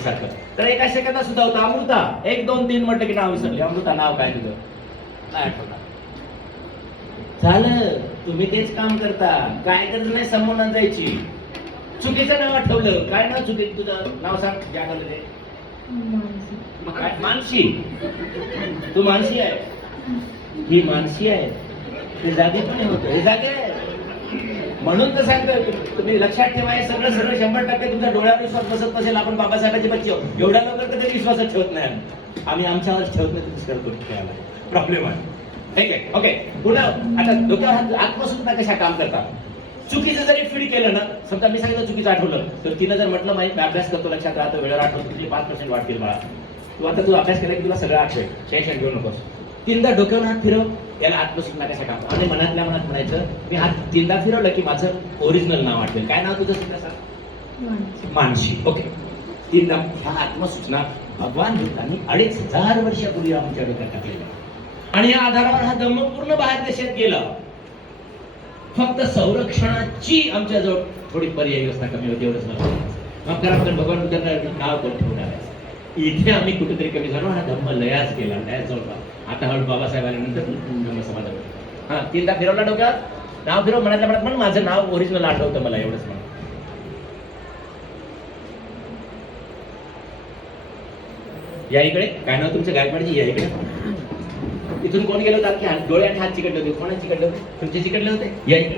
सारखं तर एका सेकंदात सुद्धा होतं. अमृता 1 2 3 म्हटलं की नाव विसरले. अमृता नाव काय तुझं नाही आठवणार. झालं, तुम्ही तेच काम करता. काय गरज नाही संबंधात जायची. चुकीचं नाव आठवलं. काय नाव चुकीचं तुझं नाव सांग जे आठवलं ते. काय मानसी. तू मानसी आहे. ही मानसी आहे. ते जागी पण होतं. हे जागे आहे. म्हणून तर सांगतो तुम्ही लक्षात ठेवा. हे सगळं 100% तुमच्या डोळ्यावर विश्वास बसत नसेल. आपण बाबासाहेबांचे बच्चे आहोत. एवढ्या लवकर कधी विश्वासच ठेवत नाही. आम्ही आमच्यावर ठेवत नाही. दुसऱ्या गोष्टी ठेवायला प्रॉब्लेम आहे. ठीक आहे. ओके. पुन्हा आता डोक्यावर हात आत्मसूत कशा काम करतात. चुकीचं जरी फीड केलं ना, समजा मी सांगितलं चुकीचं आठवलं तर तिनं जर म्हटलं माहिती मी अभ्यास करतो लक्षात राहतो वेळेवर आठवतो तुझे 5% वाढतील मला. तू आता तू अभ्यास केला की तुला सगळं आठवेल. टेन्शन घेऊ नकोस. 3दा डोक्यावर हात फिरव. याला आत्मसूचना कशा काम. आणि मनातल्या मनात म्हणायचं मी हात 3दा फिरवलं की माझं ओरिजिनल नाव आठवेल. काय नाव तुझं सुद्धा सांग. मानसी. ओके. 3दा ह्या आत्मसूचना भगवान बुद्धांनी 2500 वर्षापूर्वी आमच्या डोक्यात टाकलेल्या. आणि या आधारावर हा धम्म पूर्ण बाहेर देशात गेला. फक्त संरक्षणाची आमच्याजवळ थोडी पर्याय व्यवस्था कमी होती. एवढंच मग करा. भगवान बुद्धांना नाव कोण ठेवणार आहे. इथे आम्ही कुठेतरी कमी झालो. हा धम्म लयाच गेला. लयाच जवळ आता हळू बाबासाहेब आल्यानंतर धम्म समाधान. हा 3दा फिरवला डोक्यात नाव फिरव. मनातल्या मनात पण माझं नाव ओरिजिनल आठवतं मला. एवढंच म्हणा. या इकडे काय नाव तुमचं गायकवाडजी. या इकडे इथून कोण गेलं होतं. डोळे आणि हात चिकटले होते. कोणाचे चिकटले होते. तुमचे चिकटले होते. या इकडे